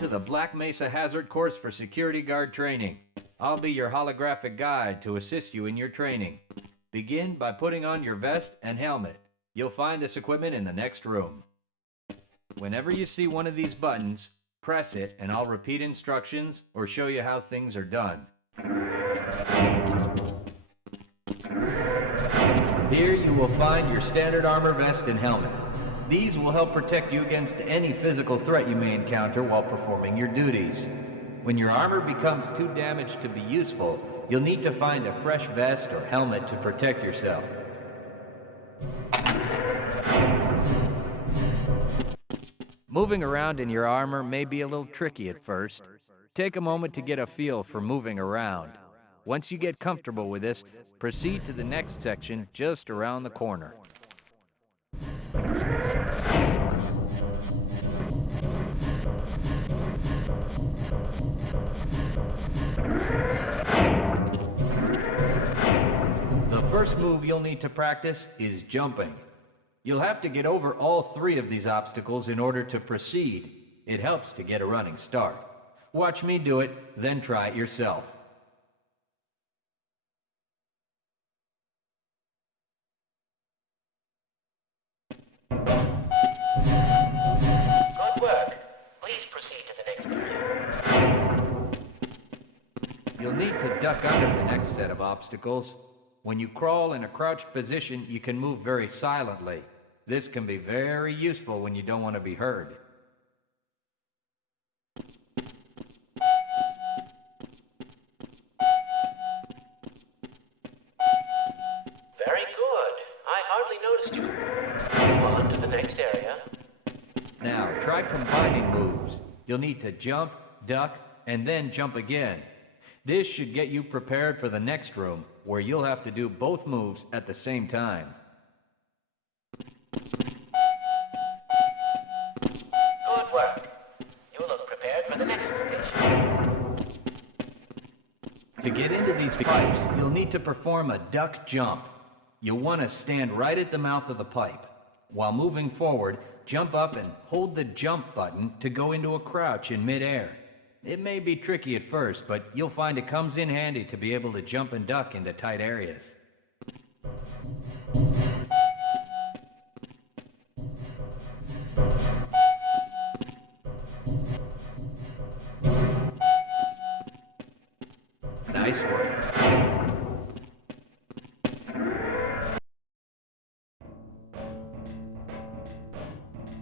to the Black Mesa Hazard Course for Security Guard Training. I'll be your holographic guide to assist you in your training. Begin by putting on your vest and helmet. You'll find this equipment in the next room. Whenever you see one of these buttons, press it and I'll repeat instructions or show you how things are done. Here you will find your standard armor vest and helmet. These will help protect you against any physical threat you may encounter while performing your duties. When your armor becomes too damaged to be useful, you'll need to find a fresh vest or helmet to protect yourself. Moving around in your armor may be a little tricky at first. Take a moment to get a feel for moving around. Once you get comfortable with this, proceed to the next section just around the corner. The first move you'll need to practice is jumping. You'll have to get over all three of these obstacles in order to proceed. It helps to get a running start. Watch me do it, then try it yourself. Good work. Please proceed to the next area. You'll need to duck under the next set of obstacles. When you crawl in a crouched position, you can move very silently. This can be very useful when you don't want to be heard. Very good. I hardly noticed you. Move on to the next area. Now, try combining moves. You'll need to jump, duck, and then jump again. This should get you prepared for the next room, where you'll have to do both moves at the same time. Good work. You look prepared for the next station. To get into these pipes, you'll need to perform a duck jump. You'll want to stand right at the mouth of the pipe. While moving forward, jump up and hold the jump button to go into a crouch in midair. It may be tricky at first, but you'll find it comes in handy to be able to jump and duck into tight areas. Nice work.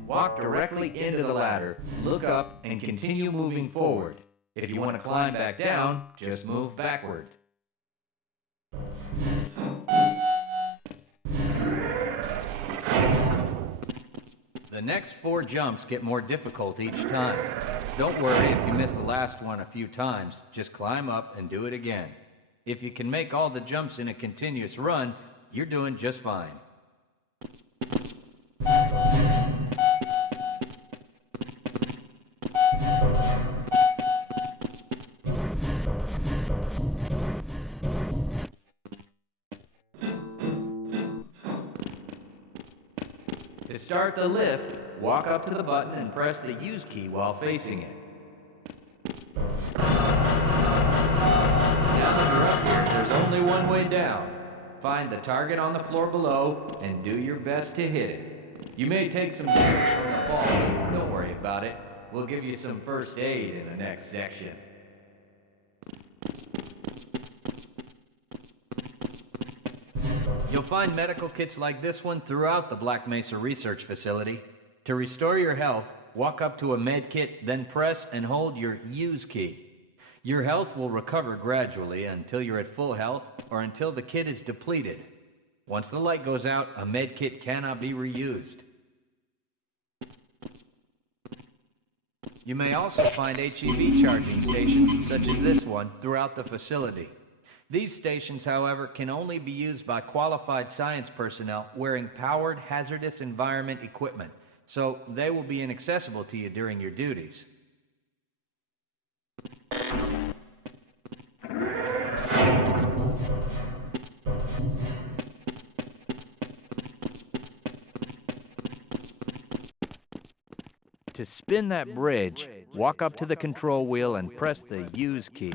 Walk directly into the ladder, look up, and continue moving forward. If you want to climb back down, just move backward. The next 4 jumps get more difficult each time. Don't worry if you miss the last one a few times, just climb up and do it again. If you can make all the jumps in a continuous run, you're doing just fine. To start the lift, walk up to the button and press the use key while facing it. Now that you're up here, there's only one way down. Find the target on the floor below and do your best to hit it. You may take some damage from the fall, but don't worry about it. We'll give you some first aid in the next section. You'll find medical kits like this one throughout the Black Mesa Research Facility. To restore your health, walk up to a med kit, then press and hold your use key. Your health will recover gradually until you're at full health or until the kit is depleted. Once the light goes out, a med kit cannot be reused. You may also find HEV charging stations, such as this one, throughout the facility. These stations, however, can only be used by qualified science personnel wearing powered hazardous environment equipment, so they will be inaccessible to you during your duties. To spin that bridge, walk up to the control wheel and press the use key.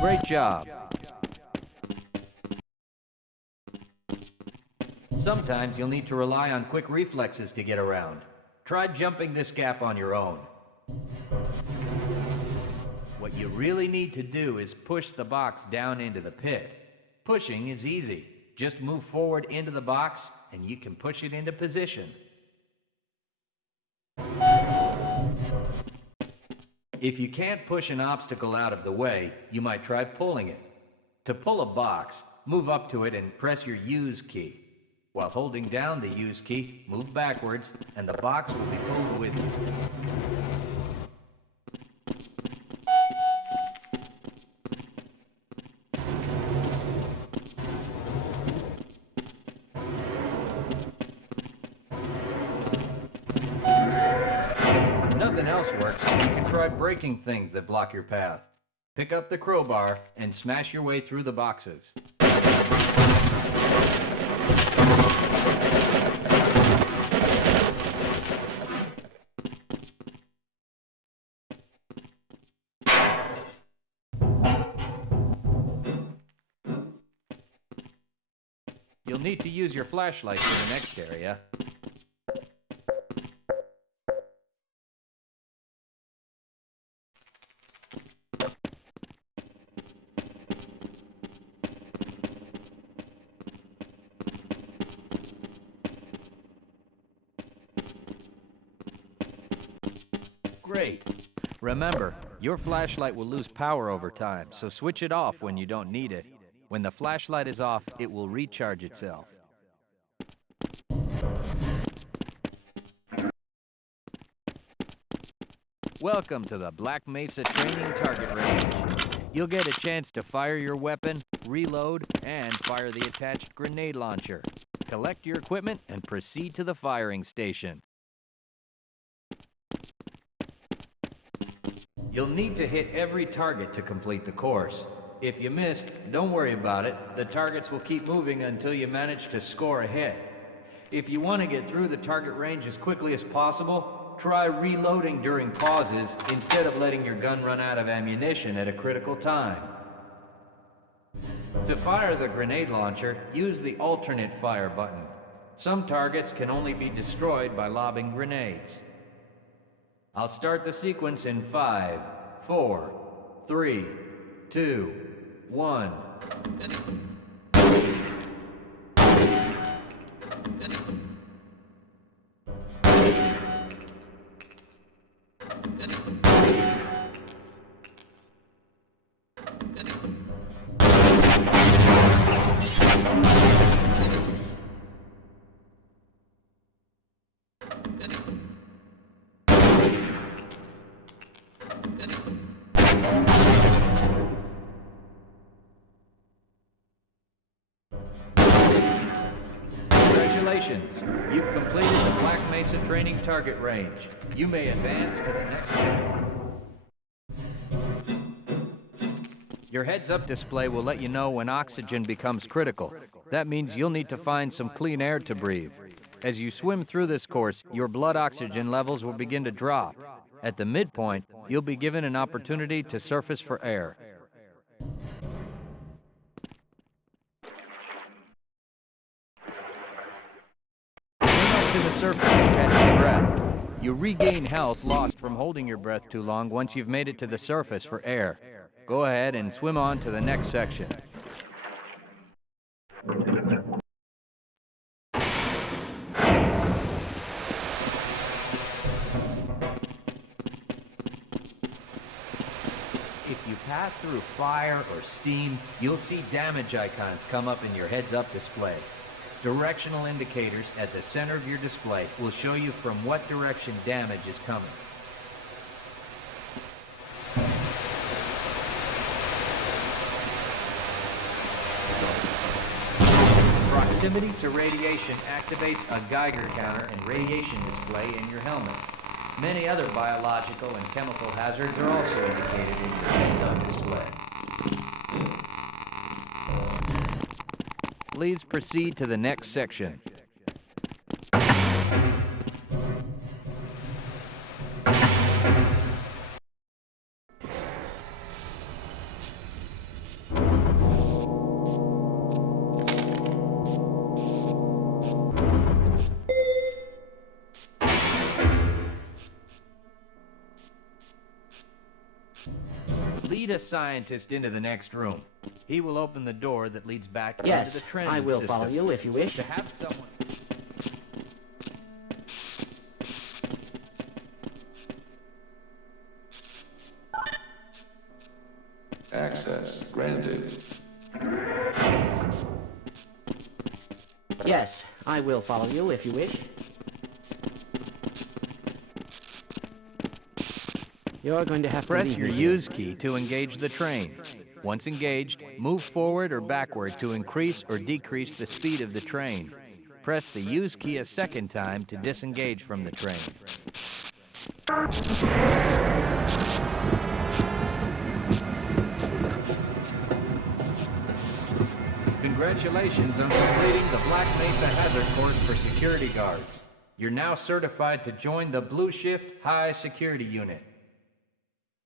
Great job. Sometimes you'll need to rely on quick reflexes to get around. Try jumping this gap on your own. What you really need to do is push the box down into the pit. Pushing is easy. Just move forward into the box and you can push it into position. If you can't push an obstacle out of the way, you might try pulling it. To pull a box, move up to it and press your use key. While holding down the use key, move backwards and the box will be pulled with you. Nothing else works, you can try breaking things that block your path. Pick up the crowbar and smash your way through the boxes. You'll need to use your flashlight for the next area. Great. Remember, your flashlight will lose power over time, so switch it off when you don't need it. When the flashlight is off, it will recharge itself. Welcome to the Black Mesa Training Target Range. You'll get a chance to fire your weapon, reload, and fire the attached grenade launcher. Collect your equipment and proceed to the firing station. You'll need to hit every target to complete the course. If you missed, don't worry about it. The targets will keep moving until you manage to score a hit. If you want to get through the target range as quickly as possible, try reloading during pauses instead of letting your gun run out of ammunition at a critical time. To fire the grenade launcher, use the alternate fire button. Some targets can only be destroyed by lobbing grenades. I'll start the sequence in 5, 4, 3, 2, 1. Congratulations! You've completed the Black Mesa Training Target Range. You may advance to the next level. Your heads-up display will let you know when oxygen becomes critical. That means you'll need to find some clean air to breathe. As you swim through this course, your blood oxygen levels will begin to drop. At the midpoint, you'll be given an opportunity to surface for air. To the surface and catch your breath. You regain health lost from holding your breath too long once you've made it to the surface for air. Go ahead and swim on to the next section. If you pass through fire or steam, you'll see damage icons come up in your heads-up display. Directional indicators at the center of your display will show you from what direction damage is coming. Proximity to radiation activates a Geiger counter and radiation display in your helmet. Many other biological and chemical hazards are also indicated in your heads-up display. Please proceed to the next section. Lead a scientist into the next room. He will open the door that leads back into the transit I will system. follow you if you wish. To have someone... Access granted. Yes, I will follow you if you wish. You're going to have to Press leave your me, sir. use key to engage the train. Once engaged, move forward or backward to increase or decrease the speed of the train. Press the use key a second time to disengage from the train. Congratulations on completing the Black Mesa Hazard Course for security guards. You're now certified to join the Blue Shift High Security Unit.